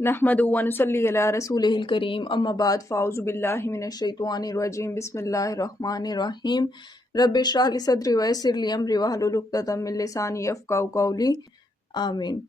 नहमदु व नुसल्ली अला रसूलिहिल करीम अम्मा बाद फ़ाउज़ु बिल्लाहि मिनश शैतानिर रजीम बिस्मिल्लाहिर रहमानिर रहीम रब्बि इश्रह ली सदरी व यस्सिर ली अमरी वहलुल उक़दतम मिन लिसानी यफ़क़हू क़ौली आमीन।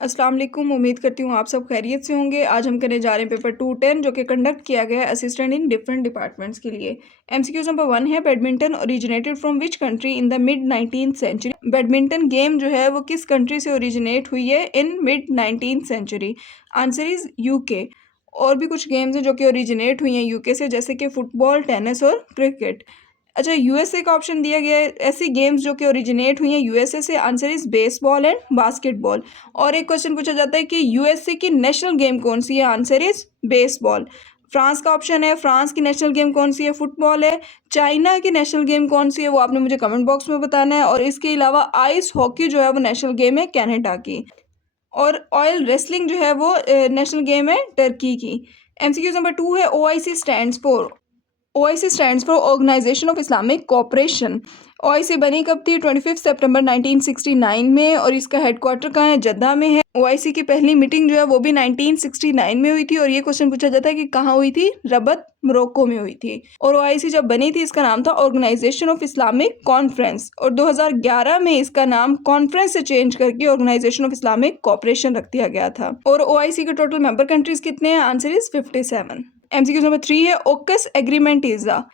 अस्सलाम वालेकुम, उम्मीद करती हूँ आप सब खैरियत से होंगे। आज हम करने जा रहे हैं पेपर 210 जो कि कंडक्ट किया गया है असिस्टेंट इन डिफरेंट डिपार्टमेंट्स के लिए। एमसीक्यूज नंबर 1 है, badminton originated from which country in the mid 19th century. Badminton game जो है वो किस कंट्री से ओरिजिनेट हुई है in mid 19th century? Answer is UK. और भी कुछ गेम्स हैं जो कि ओरिजिनेट हुई हैं यूके से, जैसे कि फुटबॉल, टेनिस और क्रिकेट। अच्छा, यूएसए का ऑप्शन दिया गया है ऐसी गेम्स जो कि ओरिजिनेट हुई हैं यूएसए से। Answer is baseball and basketball. और एक क्वेश्चन पूछा जाता है कि यूएसए की नेशनल गेम कौन सी है? Answer is baseball. फ्रांस का ऑप्शन है, फ्रांस की नेशनल गेम कौन सी है? फुटबॉल है। चाइना की नेशनल गेम कौन सी है? वो आपने मुझे कमेंट बॉक्स में बताना है। और इसके अलावा आइस हॉकी जो है वो नेशनल गेम है कनाडा की। और ऑयल रेसलिंग जो है वो नेशनल गेम है टर्की की। एमसीक्यू नंबर 2 है, OIC stands for Organization of Islamic Cooperation. OIC बनी कब थी? 25 सितंबर 1969 में। और इसका हेडक्वार्टर कहाँ है? जद्दा में है। ओआईसी की पहली मीटिंग जो है वो भी 1969 में हुई थी। और ये क्वेश्चन पूछा जाता है कि कहाँ हुई थी? रबत, मोरक्को में हुई थी। और ओआईसी जब बनी थी इसका नाम था ऑर्गेनाइजेशन ऑफ इस्लामिक कॉन्फ्रेंस। और 2011 में इसका नाम कॉन्फ्रेंस से चेंज करके ऑर्गेनाइजेशन ऑफ इस्लामिक कोऑपरेशन रख दिया गया था। और ओआईसी के टोटल मेंबर कंट्रीज कितने हैं? Answer is 57। एमसीक्यू नंबर 3 है, ओकस एग्रीमेंट इज द।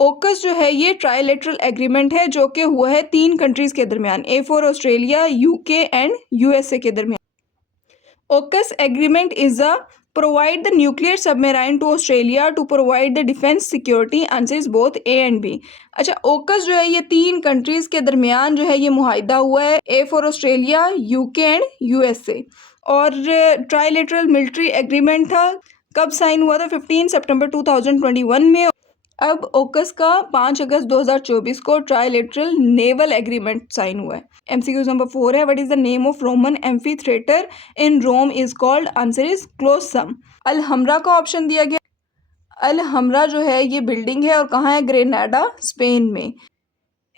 ओकस जो है ये ट्राइलेटरल एग्रीमेंट है जो कि हुआ है 3 कंट्रीज के दरमियान, A for Australia, UK and USA के दरमियान। AUKUS agreement is the provide the nuclear submarine to Australia to provide the defence security. Answer is both A and B. अच्छा, ओकस जो है ये 3 कंट्रीज के दरमियान जो है ये मुआहिदा हुआ है, ए for Australia, UK and USA. और ट्राइलेटरल मिलिट्री एग्रीमेंट था, कब साइन हुआ था? 15 सितंबर 2021 में। अब ओकस का 5 अगस्त 2024 को ट्राइलेटरल नेवल एग्रीमेंट साइन हुआ है। एमसीक्यू नंबर 4 है, what is the name of Roman amphi theatre in Rome is called? Answer is Colosseum. Alhambra का ऑप्शन दिया गया। अल हमरा जो है ये बिल्डिंग है और कहाँ है? ग्रेनाडा, स्पेन में।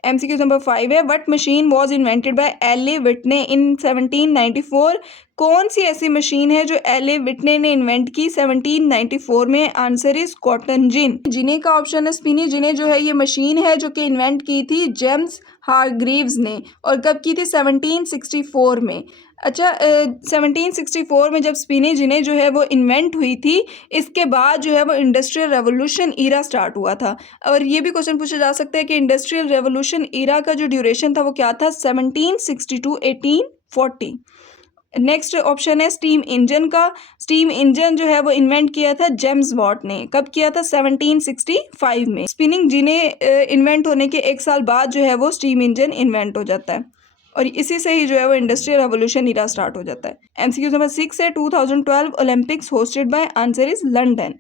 एमसीक्यू नंबर 5 है, what machine was invented by Eli Whitney in 1794? कौन सी ऐसी मशीन है जो एल ए विटने ने इन्वेंट की 1794 में? आंसर इज कॉटन जिन। जिने का ऑप्शन है स्पिनी जिने जो है ये मशीन है जो कि इन्वेंट की थी जेम्स हारग्रीव्स ने। और कब की थी? 1764 में। अच्छा, 1764 में जब स्पिनी जिने जो है वो इन्वेंट हुई थी, इसके बाद जो है वो इंडस्ट्रियल रेवोल्यूशन ईरा स्टार्ट हुआ था। और ये भी क्वेश्चन पूछा जा सकता है कि इंडस्ट्रियल रेवोल्यूशन ईरा का जो ड्यूरेशन था वो क्या था? 1760 टू 1840। नेक्स्ट ऑप्शन है स्टीम इंजन का। स्टीम इंजन जो है वो इन्वेंट किया था जेम्स वॉट ने। कब किया था? 1765 में। स्पिनिंग जिन्हें इन्वेंट होने के 1 साल बाद जो है वो स्टीम इंजन इन्वेंट हो जाता है। और इसी से ही जो है वो इंडस्ट्रियल रेवोल्यूशन ईरा स्टार्ट हो जाता है। एमसीक्यू नंबर 6 है, 2012 Olympics hosted by? Answer is London.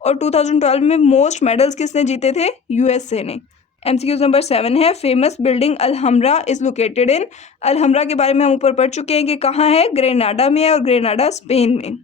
और 2012 में मोस्ट मेडल्स किसने जीते थे? यूएसए ने। एमसीक्यू नंबर 7 है, famous building Alhamra is located in? Alhamra के बारे में हम ऊपर पढ़ चुके हैं कि कहाँ है? ग्रेनाडा में है और ग्रेनाडा स्पेन में।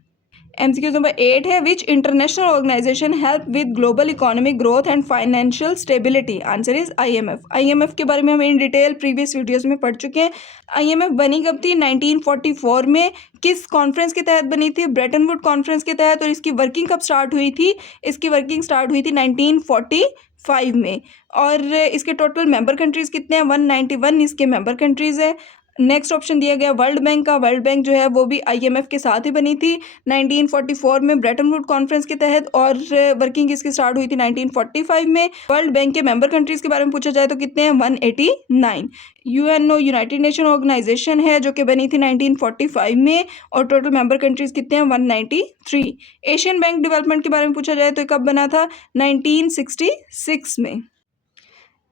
एमसीक्यू नंबर 8 है, which international organization help with global economic growth and financial stability? Answer is IMF. IMF के बारे में हम इन डिटेल प्रीवियस वीडियोस में पढ़ चुके हैं। आईएमएफ बनी कब थी? 1944 में। किस कॉन्फ्रेंस के तहत बनी थी? ब्रेटन वुड कॉन्फ्रेंस के तहत। और इसकी वर्किंग कब स्टार्ट हुई थी? इसकी वर्किंग स्टार्ट हुई थी 1945 में। और इसके टोटल मेंबर कंट्रीज कितने हैं? 191 इसके मेंबर कंट्रीज है। नेक्स्ट ऑप्शन दिया गया वर्ल्ड बैंक का। वर्ल्ड बैंक जो है वो भी आईएमएफ के साथ ही बनी थी 1944 में ब्रेटन वुड कॉन्फ्रेंस के तहत। और वर्किंग इसकी स्टार्ट हुई थी 1945 में। वर्ल्ड बैंक के मेंबर कंट्रीज के बारे में पूछा जाए तो कितने हैं? 189। यूएनओ यूनाइटेड नेशन ऑर्गेनाइजेशन है जो कि बनी थी 1945 में। और टोटल मेंबर कंट्रीज कितने हैं? 193। एशियन बैंक डेवलपमेंट के बारे में पूछा जाए तो कब बना था? 1966 में।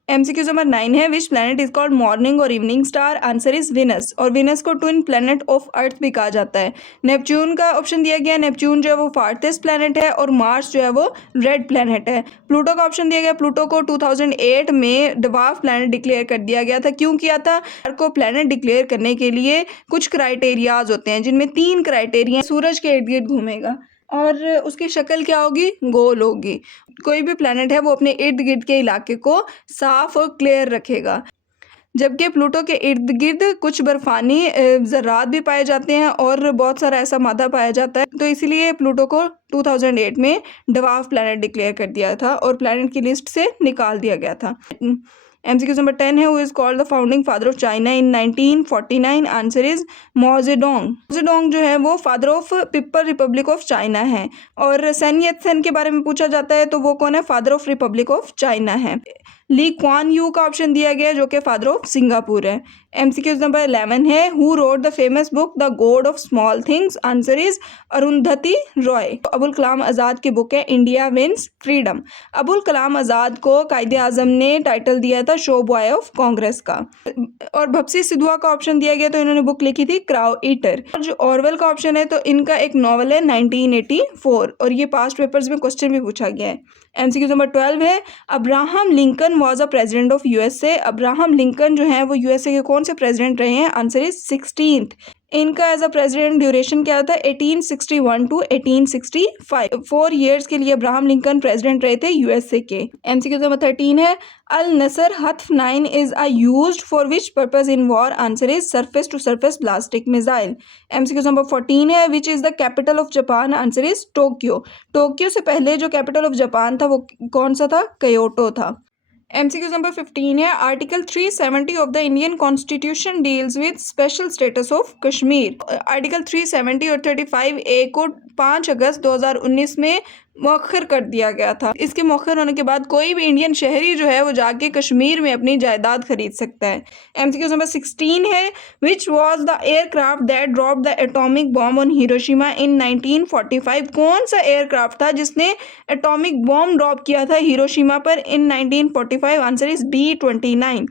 एमसीक्यू नंबर 9 है, which planet is called morning और evening star? Answer is Venus. और विनस को ट्विन प्लैनेट ऑफ अर्थ भी कहा जाता है। नेपच्यून का ऑप्शन दिया गया। नेपच्यून जो है वो फार्थेस्ट प्लैनेट है और मार्स जो है वो रेड प्लैनेट है। प्लूटो का ऑप्शन दिया गया। प्लूटो को 2008 में डवार्फ प्लैनेट डिक्लेयर कर दिया गया था। क्यों किया था? को प्लैनेट डिक्लेयर करने के लिए कुछ क्राइटेरियाज होते हैं जिनमें 3 क्राइटेरिया। सूरज के इर्द गिर्द घूमेगा और उसकी शक्ल क्या होगी? गोल होगी। कोई भी प्लैनेट है वो अपने इर्द गिर्द के इलाके को साफ और क्लियर रखेगा। जबकि प्लूटो के इर्द गिर्द कुछ बर्फानी ज़रात भी पाए जाते हैं और बहुत सारा ऐसा मादा पाया जाता है, तो इसीलिए प्लूटो को 2008 में डवार्फ प्लैनेट डिक्लेयर कर दिया था और प्लैनेट की लिस्ट से निकाल दिया गया था। MCQ नंबर 10 है, who is called the founding father of China in 1949? Answer is Mao Zedong. Mao Zedong जो है वो father of people Republic of China है। और सन यत सेन के बारे में पूछा जाता है तो वो कौन है? Father of Republic of China है। ली क्वान यू का ऑप्शन दिया गया है जो कि फादर ऑफ सिंगापुर है। MCQ नंबर 11 है, who wrote the famous book the God of Small Things? Answer is Arundhati Roy. Abul Kalam Azad की बुक है India wins freedom. Abul Kalam Azad को कायदे आज़म ने टाइटल दिया था शो बॉय ऑफ कांग्रेस का। और भपसी सिद्धुआ का ऑप्शन दिया गया तो इन्होंने बुक लिखी थी क्राउ ईटर। और जो ऑरवेल का ऑप्शन है तो इनका एक नॉवल है 1984 और ये पास्ट पेपर्स में क्वेश्चन भी पूछा गया है। MCQ नंबर 12 है, Abraham Lincoln was a president of USA। Abraham Lincoln जो है वो USA के कौन से प्रेजिडेंट रहे हैं? Answer is 16th। इनका एज अ प्रेसिडेंट ड्यूरेशन क्या था? 1861 टू 1865। 4 ईयर्स के लिए अब्राहम लिंकन प्रेसिडेंट रहे थे USA के। MCQ नंबर 13 है, Al Nasr Hatf 9 is a used for which purpose in war? Answer is surface to surface ballistic missile. MCQ number 14 है, which is the capital of Japan? Answer is Tokyo. Tokyo से पहले जो capital of Japan था वो कौन सा था? क्योटो था। MCQ नंबर 15 है, article 370 of the Indian constitution deals with special status of Kashmir. Article 370 और 35A को 5 अगस्त 2019 में मौखर कर दिया गया था। इसके मौखर होने के बाद कोई भी इंडियन शहरी जो है वो जाके कश्मीर में अपनी जायदाद खरीद सकता है। MCQ नंबर 16 है, which was the aircraft that drop the atomic bomb on Hiroshima in 1945? कौन सा एयरक्राफ्ट था जिसने एटॉमिक बॉम्ब ड्रॉप किया था हिरोशिमा पर इन 1945? Answer is B-29।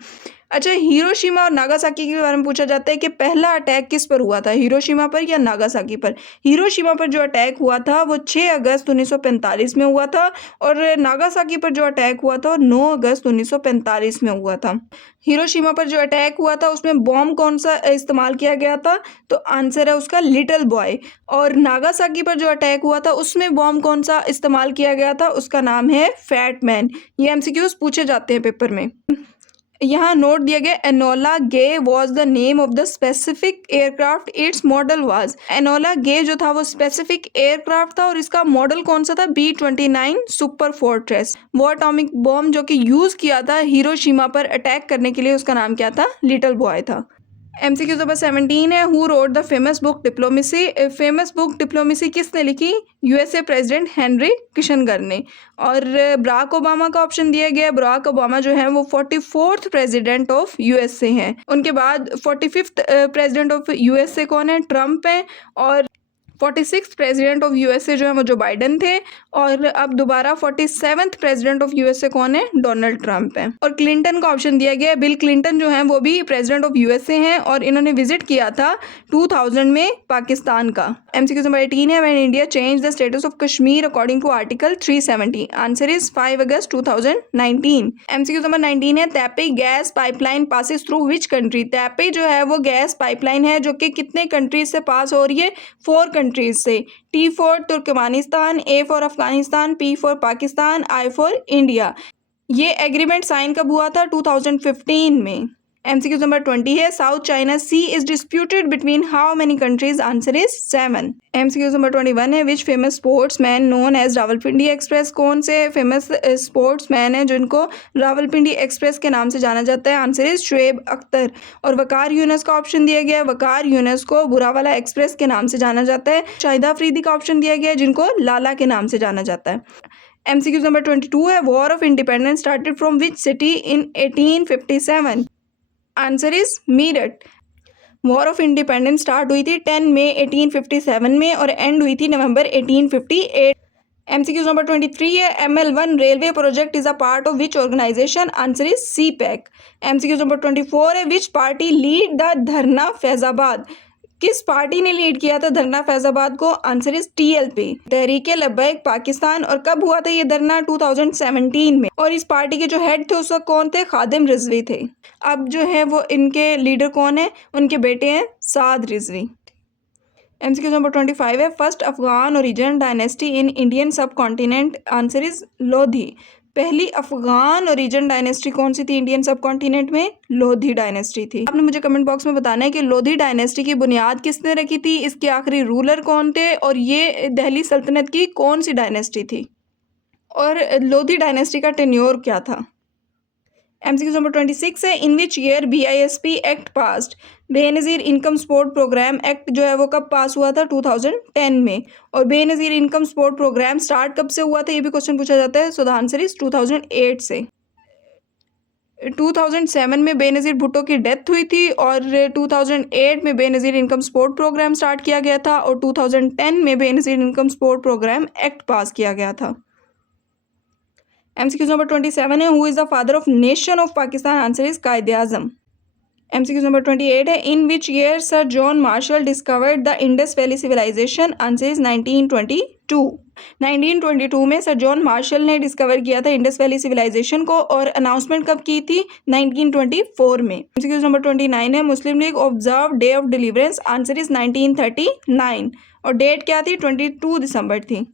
अच्छा, हिरोशिमा और नागासाकी के बारे में पूछा जाता है कि पहला अटैक किस पर हुआ था, हिरोशिमा पर या नागासाकी पर? हिरोशिमा पर जो अटैक हुआ था वो 6 अगस्त 1945 में हुआ था और नागासाकी पर जो अटैक हुआ था वो 9 अगस्त 1945 में हुआ था। हिरोशिमा पर जो अटैक हुआ था उसमें बॉम्ब कौन सा इस्तेमाल किया गया था? तो आंसर है उसका लिटिल बॉय। और नागासाकी पर जो अटैक हुआ था उसमें बॉम्ब कौन सा इस्तेमाल किया गया था? उसका नाम है फैट मैन। ये MCQs पूछे जाते हैं पेपर में। यहाँ नोट दिया गया, Enola Gay was the name of the specific aircraft its model was. Enola Gay जो था वो स्पेसिफिक एयरक्राफ्ट था और इसका मॉडल कौन सा था? B-29 super fortress. वो एटॉमिक बॉम्ब जो कि यूज किया था हिरोशिमा पर अटैक करने के लिए उसका नाम क्या था? लिटिल बॉय था। MCQ नंबर 17 है, who wrote the famous book diplomacy? Famous book diplomacy किसने लिखी? USA प्रेसिडेंट हेनरी किशनगर ने। और बराक ओबामा का ऑप्शन दिया गया है। बराक ओबामा जो है वो 44th प्रेसिडेंट ऑफ USA हैं। उनके बाद 45th प्रेसिडेंट ऑफ USA कौन है? ट्रम्प है। और 46th प्रेसिडेंट ऑफ USA जो है वो जो बाइडन थे। और अब दोबारा 47th प्रेसिडेंट ऑफ USA कौन है? डोनाल्ड ट्रम्प है। और क्लिंटन का ऑप्शन दिया गया है। बिल क्लिंटन जो है वो भी प्रेसिडेंट ऑफ USA हैं और इन्होंने विजिट किया था 2000 में पाकिस्तान का। MCQ नंबर 18 है, when India change the status of Kashmir according to article 370? Answer is 5 अगस्त 2019। MCQ नंबर 19 है, TAPI gas pipeline passes through which country? TAPI जो है वो गैस पाइपलाइन है जो कि कितने कंट्रीज से पास हो रही है? 4 कंट्रीज से। T for Turkmenistan, A for Afghanistan, P for Pakistan, I for India. ये एग्रीमेंट साइन कब हुआ था? 2015 में। MCQ नंबर 20 है, South China Sea is disputed between how many countries? Answer is 7। MCQ number 21 है, which famous sportsman known as Rawalpindi express? कौन से famous sportsman है जिनको रावलपिंडी एक्सप्रेस के नाम से जाना जाता है? Answer is Shoaib Akhtar. और वकार यूनुस का ऑप्शन दिया गया है। वकार यूनुस को बुरावाला एक्सप्रेस के नाम से जाना जाता है। शाहिदा अफरीदी का ऑप्शन दिया गया है जिनको लाला के नाम से जाना जाता है। MCQ नंबर 22 है, war of independence started from which city in 1857? Answer is Meerut. War of independence start हुई थी 10 मई 1857 में और एंड हुई थी नवंबर 1858। MCQ नंबर 23 है, ML1 railway project is a part of which organization? Answer is CPEC। MCQ number 24 है, विच party lead the धरना फैजाबाद? किस पार्टी ने लीड किया था धरना फैजाबाद को? आंसर इज TLP, तहरीके लब्बैक पाकिस्तान। और कब हुआ था ये धरना? 2017 में। और इस पार्टी के जो हेड थे उस वक्त कौन थे? खादिम रिजवी थे। अब जो है वो इनके लीडर कौन है? उनके बेटे हैं साद रिजवी। MCQ नंबर 25 है, first Afghan origin dynasty in Indian सब कॉन्टिनेंट? Answer is Lodhi. पहली अफगान ओरिजिन डायनेस्टी कौन सी थी इंडियन सब कॉन्टिनेंट में? लोधी डायनेस्टी थी। आपने मुझे कमेंट बॉक्स में बताना है कि लोधी डायनेस्टी की बुनियाद किसने रखी थी, इसके आखिरी रूलर कौन थे और ये दिल्ली सल्तनत की कौन सी डायनेस्टी थी और लोधी डायनेस्टी का टेन्योर क्या था। MCQ नंबर 26 है, in which year BISP act passed? Benazir income support programme act जो है वो कब पास हुआ था? 2010 में। और Benazir income support programme start कब से हुआ था, ये भी क्वेश्चन पूछा जाता है। सो द आंसर इज 2008 से। 2007 में बेनज़ीर भुट्टो की डेथ हुई थी और 2008 में Benazir income support programme start किया गया था और 2010 में Benazir income support programme act pass किया गया था। MCQ नंबर 27 है, who is the father of nation of Pakistan? Answer is Quaid Azam. MCQ number 28 है, in which year sir John Marshall discovered the Indus valley civilisation? Answer is 1922। 1922 में sir John Marshall ने discover किया था Indus valley civilisation को और announcement कब की थी? 1924 में। MCQ नंबर 29 है, Muslim League observe day of deliverance? Answer is 1939 और डेट क्या थी? 22 दिसंबर थी।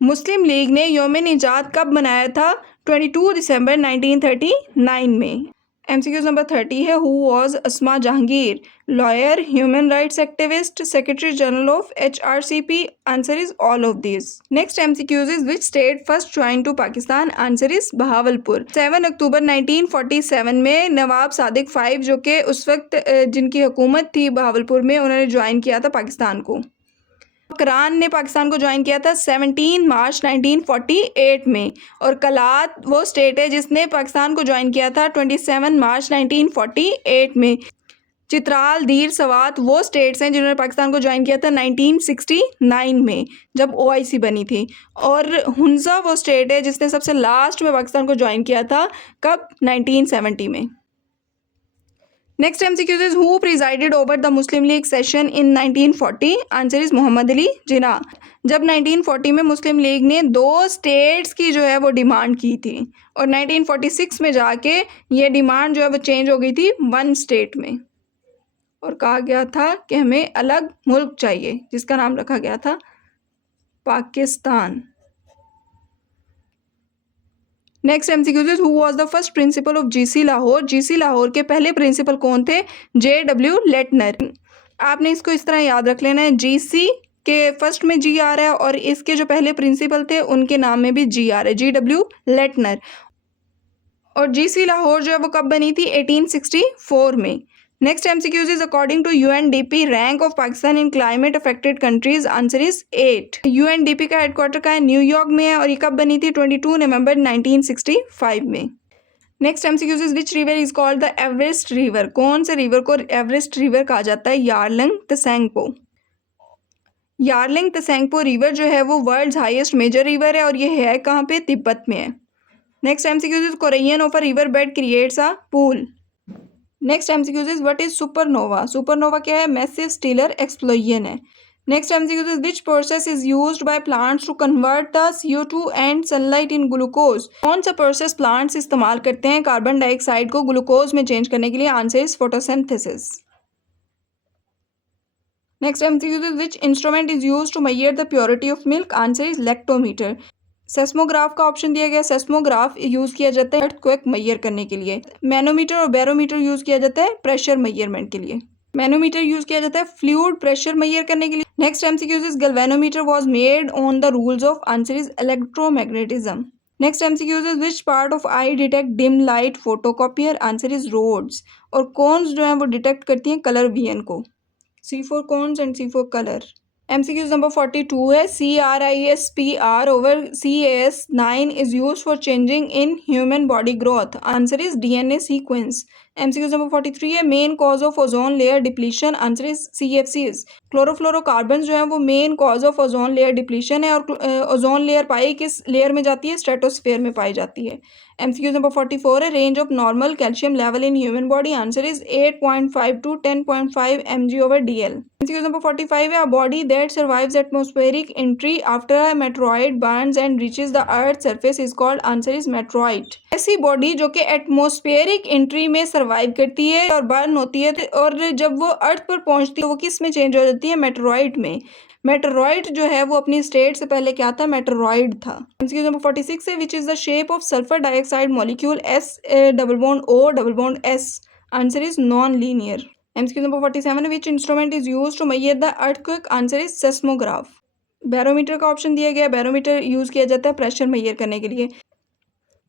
मुस्लिम लीग ने यौम निजात कब मनाया था? 22 दिसंबर 1939 में। MCQ नंबर 30 है, who was Asma Jahangir? Lawyer, human rights activist, secretary general of HRCP? Answer is all of this. Next MCQ is which state first join to Pakistan? Answer is Bahawalpur. 7 अक्टूबर 1947 में नवाब सादिक 5 जो कि उस वक्त जिनकी हुकूमत थी बहावलपुर में, उन्होंने ज्वाइन किया था पाकिस्तान को। करान ने पाकिस्तान को ज्वाइन किया था 17 मार्च 1948 में और कलात वो स्टेट है जिसने पाकिस्तान को ज्वाइन किया था 27 मार्च 1948 में। चित्राल, दीर, सवात वो स्टेट्स हैं जिन्होंने पाकिस्तान को ज्वाइन किया था 1969 में जब OIC बनी थी। और हुंजा वो स्टेट है जिसने सबसे लास्ट में पाकिस्तान को ज्वाइन किया था कब? 1970 में। Next MCQ is who presided over the Muslim League session in 1940? Answer is Mohammad Ali Jinnah. जब 1940 में मुस्लिम लीग ने 2 स्टेट्स की जो है वो डिमांड की थी और 1946 में जाके ये डिमांड जो है वो चेंज हो गई थी 1 स्टेट में और कहा गया था कि हमें अलग मुल्क चाहिए जिसका नाम रखा गया था Pakistan. Next MCQ is who was the first principle of GC Lahore? GC Lahore के पहले प्रिंसिपल कौन थे? JW लेटनर। आपने इसको इस तरह याद रख लेना है, GC के फर्स्ट में G आ रहा है और इसके जो पहले प्रिंसिपल थे उनके नाम में भी G आ रहा है, JW लेटनर। और GC लाहौर जो है वो कब बनी थी? 1864 में। Next MCQ is according to UNDP rank of Pakistan in climate affected countries? Answer is 8। UNDP का हेडक्वार्टर का है न्यूयॉर्क में है और ये कब बनी थी? 22 नवंबर 1965 में। Next MCQ is which river is called the Everest river? कौन से रिवर को एवरेस्ट रिवर कहा जाता है? यारलंग तसेंगपो। यारलंग तसेंगपो रिवर जो है वो वर्ल्ड्स हाईएस्ट मेजर रिवर है और ये है कहाँ पे? तिब्बत में है। Next MCQ is corrosion of a river bed creates a pool. Next MCQ is what is supernova? Supernova क्या है? मैसिव स्टीलर एक्सप्लोजन है। Next MCQ is which process is used by plants to convert the CO2 and sunlight in glucose? कौन सा process plants इस्तेमाल करते हैं carbon dioxide को glucose में चेंज करने के लिए? Answer is photosynthesis. Next MCQ is which instrument is used to measure the purity of milk? Answer is lactometer. Seismograph का ऑप्शन दिया गया, सेस्मोग्राफ यूज किया जाता है अर्थक्वेक मेजर करने के लिए। मैनोमीटर और बैरोमीटर यूज किया जाता है प्रेशर मेजरमेंट के लिए। मैनोमीटर यूज किया जाता है फ्लूइड प्रेशर मेजर करने के लिए। Next MCQ is galvanometer was made on the rules of? Answer is electromagnetism. Next MCQ is which part of eye detect dim light photocopier? Answer is rods. और cones जो है वो detect करती हैं colour vision को, C4 cons and C4 colour. MCQ number 42 है, CRISPR over CAS9 is used for changing in human body growth? Answer is DNA sequence। MCQ number 43 है, main cause of ozone layer depletion? Answer is CFCs। Chlorofluorocarbon जो है वो main cause of ozone layer depletion है और ozone layer पाई किस layer में जाती है? स्ट्रेटोस्फेयर में पाई जाती है। MCQ नंबर 44 है, range of normal calcium level in human body? Answer is 8.5 to 10.5 mg/dl। MCQ number 45 है a body that survives atmospheric entry after a meteoroid burns and reaches the earth surface is called, answer is meteoroid। ऐसी body जो कि atmospheric entry में survive करती है और burn होती है और जब वो अर्थ पर पहुंचती है वो किस में चेंज हो जाती है, मेटेरॉइड में। मेटेरॉइड जो है वो अपनी स्टेट से पहले क्या था, मेटेरॉइड था। MCQ नंबर 46 है which is the shape of sulphur dioxide molecule S double bond O double bond S, answer is non linear. MCQ number 47 which instrument is used to measure the earthquake, answer is seismograph। Barometer का option दिया गया, barometer use किया जाता है pressure measure करने के लिए।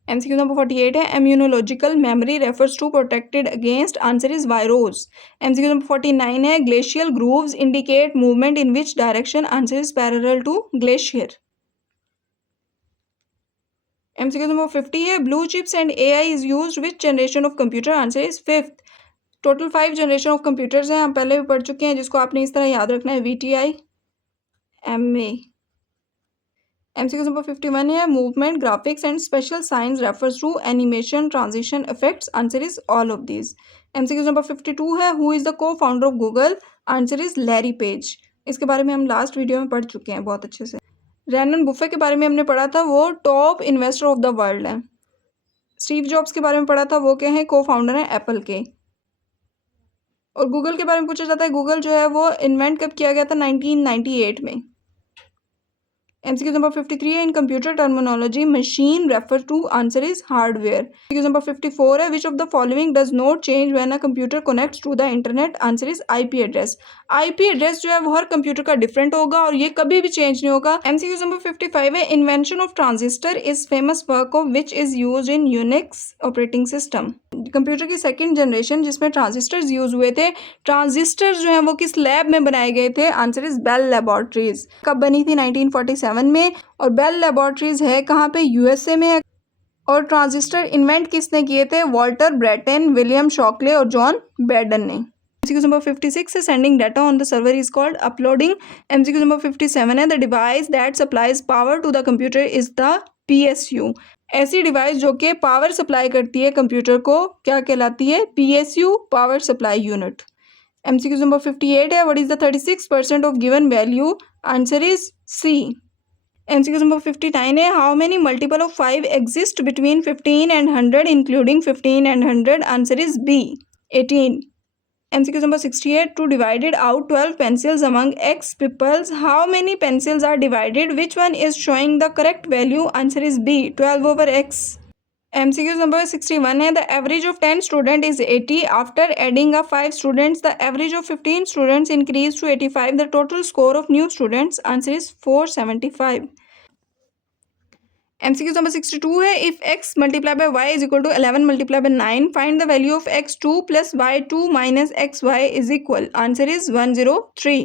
MCQ number 48 है immunological memory refers to protected against, answer is virus। MCQ number 49 है glacial grooves indicate movement in which direction, answer is parallel to glacier। MCQ number 50 है blue chips and AI is used which generation of computer, answer is fifth। Total 5 generation of computers हैं, हम पहले भी पढ़ चुके हैं, जिसको आपने इस तरह याद रखना है, VTI MA। MCQ नंबर 51 है movement graphics and special science refers to animation transition effects, answer is all of these. MCQ number 52 है who is the co founder of Google, answer is Larry Page. इसके बारे में हम last video में पढ़ चुके हैं बहुत अच्छे से। रैनन बुफे के बारे में हमने पढ़ा था, वो top investor of the world है। स्टीव जॉब्स के बारे में पढ़ा था, वो क्या है, को फाउंडर हैं एप्पल के। और गूगल के बारे में पूछा जाता है, गूगल जो है वो इन्वेंट कब किया गया था, 1998 में। MCQ नंबर 53 है in computer terminology machine refer to, answer is hardware. MCQ number 54 है which of the following does not change when a computer connects to the internet, answer is IP address. IP address जो है वो हर computer का different होगा और ये कभी भी चेंज नहीं होगा। MCQ नंबर 55 है invention of transistor is famous work of which is used in Unix operating system. Computer की सेकंड जनरेशन जिसमें ट्रांजिस्टर्स यूज हुए थे, ट्रांजिस्टर्स जो हैं वो किस लैब में बनाए गए थे, आंसर इज बेल लैबोरेटरीज। कब बनी थी, 1947 में। और बेल लैबोरेटरीज है कहाँ पे, USA में है। और ट्रांजिस्टर इन्वेंट किसने किए थे, वॉल्टर ब्रेटन, विलियम शॉकले और जॉन बेडन ने। MCQ नंबर 56 है sending data on the server is called uploading. MCQ number 57 है the device that supplies power to the computer is the PSU। ऐसी device जो कि पावर सप्लाई करती है computer को क्या कहलाती है, PSU, power supply unit. MCQ number 58 है what is the 36% of given value, answer is C। MCQ number 59 है how many multiple of 5 exist between 15 and 100 including 15 and 100, answer is B, 18। MCQ number 68 to divided out 12 pencils among X peoples, how many pencils are divided, which one is showing the correct value, answer is B, 12 over X। MCQ number 61 है the average of 10 student is 80 after adding up 5 students the average of 15 students increased to 85, the total score of new students, answer is 475। MCQ number 62 है if x multiplied by y is equal to 11 multiplied by 9 find the value of x2 plus y2 minus xy is equal, answer is 103।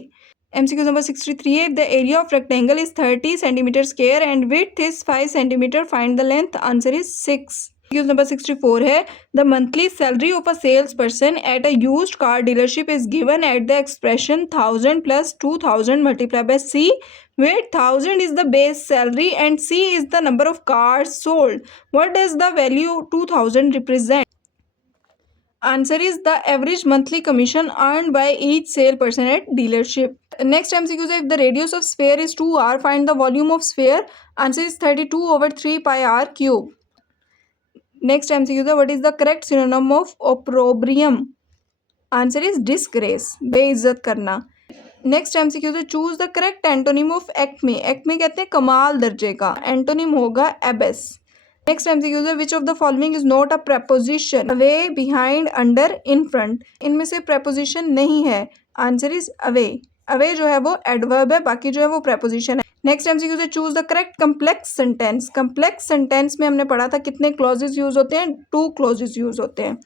MCQ number 63 है if the area of rectangle is 30 centimeter square and width is 5 centimeter find the length, answer is 6। MCQ number 64 है the monthly salary of a salesperson at a used car dealership is given at the expression 1000 plus 2000 multiplied by C where 1000 is the base salary and C is the number of cars sold. What does the value 2000 represent? Answer is the average monthly commission earned by each salesperson at dealership. Next MCQ is if the radius of sphere is 2r, find the volume of sphere. Answer is 32 over 3 pi r cube. Next MCQ is what is the correct synonym of opprobrium? Answer is disgrace, बेइज्जत करना। Next MCQ से choose the correct antonym of Acme. Acme कहते हैं कमाल दर्जे का, antonym होगा Abyss. Next MCQ से विच of the following is not a preposition, away, behind, under, in front. इनमें से प्रेपोजिशन नहीं है, आंसर इज अवे। अवे जो है वो एडवर्ब है, बाकी जो है वो प्रेपोजिशन है। नेक्स्ट MCQ से choose the correct complex sentence. Complex sentence में हमने पढ़ा था कितने क्लॉजेज यूज होते हैं, 2 क्लॉजेज यूज होते हैं।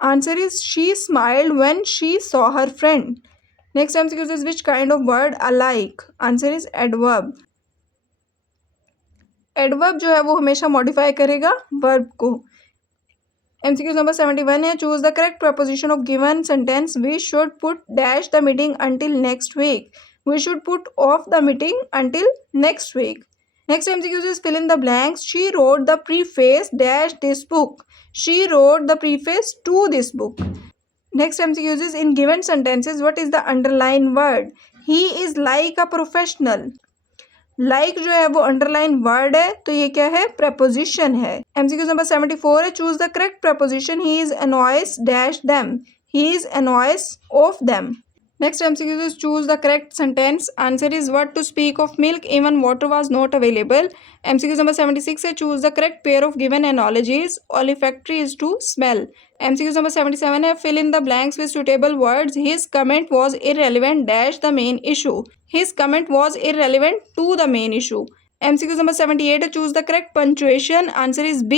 Answer is she smiled when she saw her friend. Next MCQ is which kind of word alike, answer is adverb। adverb जो है वो हमेशा modify करेगा verb को। MCQ number 71 है choose the correct preposition of given sentence, we should put dash the meeting until next week, we should put off the meeting until next week। Next MCQ is fill in the blanks, she wrote the preface dash this book, she wrote the preface to this book। Next MCQs is in given sentences what is the underline word? He is like a professional. Like जो है वो underline word है, तो ये क्या है? Preposition है। MCQ number 74 है, choose the correct preposition. He is annoyed dash them. He is annoyed of them. Next MCQ is choose the correct sentence. Answer is what to speak of milk even water was not available. MCQ number 76 है choose the correct pair of given analogies. Olfactory is to smell. MCQ number 77 है fill in the blanks with suitable words. His comment was irrelevant dash the main issue. His comment was irrelevant to the main issue. MCQ number 78 है choose the correct punctuation. Answer is B.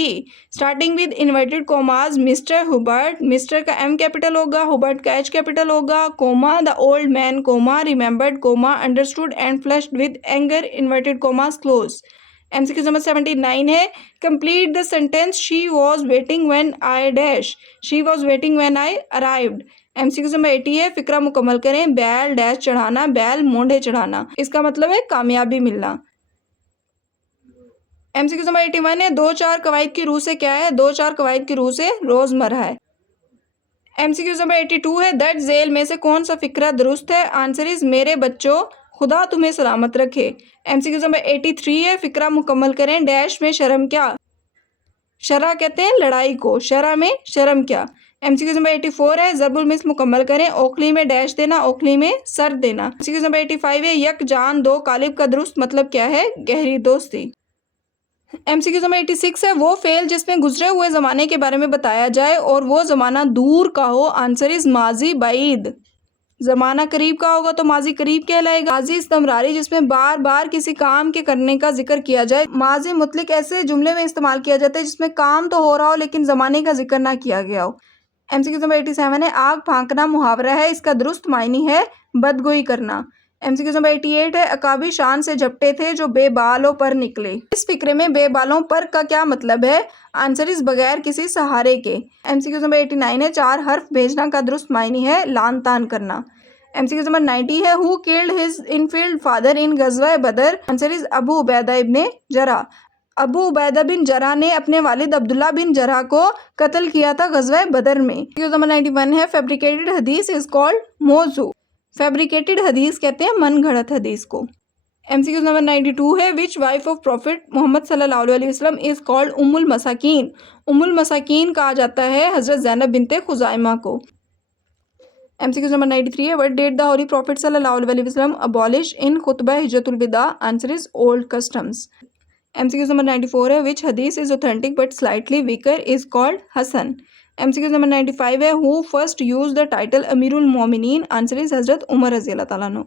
Starting with inverted commas. Mr. Hubbard. Mr. का M capital होगा, Hubbard का H capital होगा, comma the old man, comma remembered, comma understood and flushed with anger, inverted commas close. MCQ number 79 है complete the sentence. She was waiting when I dash. She was waiting when I arrived. MCQ number 80 है फिक्रा मुकम्मल करें। बैल dash चढ़ाना, बैल मोंढे चढ़ाना, इसका मतलब है कामयाबी मिलना। MCQ नंबर 81 है दो चार कवायद की रूह से क्या है? दो चार कवायद की रूह से रोजमर्रा है। MCQ नंबर 82 है दर्ज झेल में से कौन सा फिक्रा दुरुस्त है? आंसर इज मेरे बच्चों खुदा तुम्हें सलामत रखे। MCQ नंबर 83 है फिक्रा मुकम्मल करें। डैश में शर्म क्या? शरा कहते हैं लड़ाई को, शरा में शर्म क्या? MCQ नंबर 84 है ज़रबुल मिस्ल मुकम्मल करें। ओखली में डैश देना, ओखली में सर देना। MCQ नंबर 85 है यक जान दो कालिब का दुरुस्त मतलब क्या है? गहरी दोस्ती। MCQ नंबर 86 है वो फेल जिसमें गुजरे हुए ज़माने के बारे में बताया जाए और वो ज़माना दूर का हो। आंसर इज माजी बाईद। ज़माना करीब का होगा तो माजी करीब कहलाएगा। माजी इस्तमरारी जिसमें बार बार किसी काम के करने का जिक्र किया जाए। माजी मुतलिक ऐसे जुमले में इस्तेमाल किया जाता है जिसमें काम तो हो रहा हो लेकिन ज़माने का जिक्र ना किया गया हो। MCQ नंबर 87 है आग फांकना मुहावरा है, इसका दुरुस्त मायनी है बदगोई करना। MCQ नंबर 88 है अकाबी शान से झपटे थे जो बेबालों पर निकले। इस फिक्रे में बेबालों पर का क्या मतलब है? आंसर इस बगैर किसी सहारे के। MCQ नंबर 89 है चार हर्फ भेजना का दुरुस्त मायनी है लान तान करना। MCQ नंबर 90 है who killed his infidel father in गज़वा Badr? Answer is Abu Ubaidah ibn Jarrah. Abu Ubaida बिन जरा ने अपने वालिद अब्दुल्ला बिन जरा को कत्ल किया था गज़वा बदर में। MCQ नंबर 91 है फैब्रिकेटेड हदीस इज कॉल्ड मौजू। फैब्रिकेटेड हदीस कहते हैं मन घड़त हदीस को। MCQ नंबर 92 है which wife of profit Mohammad सल्लल्लाहु अलैहि वसल्लम इज कॉल्ड उम्मुल मसाकीन? उम्मुल मसाकीन कहा जाता है हजरत ज़ैनब बिनते खुज़ाइमा को। MCQ नंबर 93 है what did the holy prophet सल्लल्लाहु अलैहि वसल्लम अबॉलिश इन खुतबा हिज्जतुल विदा? Answer is old customs. MCQ number 94 है विच हदीस is authentic but slightly weaker is called हसन? MCQ नंबर 95 है who first use the title अमीरुल मोमिनीन? आंसर इज हजरत उमर रज़ी अल्लाह तआला अन्हु।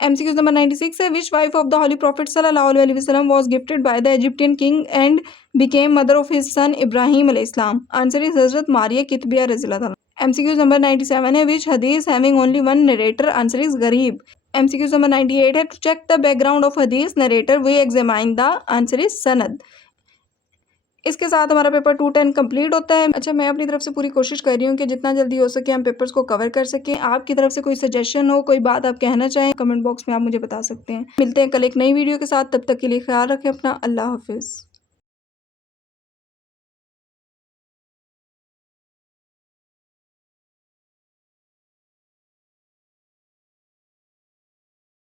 MCQ नंबर 96 है which wife of the holy prophet सल्लल्लाहु अलैहि वसल्लम was gifted by the Egyptian king and became mother of his son इब्राहिम अलैहिस्सलाम? आंसर इज हजरत मारिया कितबिया रज़ी अल्लाह तआला। MCQ नंबर 97 है विच हदीस having only one narrator? Answer is गरीब। MCQ नंबर 98 है to check the background of हदीस narrator we examine the? Answer is सनद। इसके साथ हमारा पेपर 210 कंप्लीट होता है। अच्छा, मैं अपनी तरफ से पूरी कोशिश कर रही हूँ कि जितना जल्दी हो सके हम पेपर्स को कवर कर सकें। आपकी तरफ से कोई सजेशन हो, कोई बात आप कहना चाहें, कमेंट बॉक्स में आप मुझे बता सकते हैं। मिलते हैं कल एक नई वीडियो के साथ, तब तक के लिए ख्याल रखें अपना। अल्लाह हाफिज़।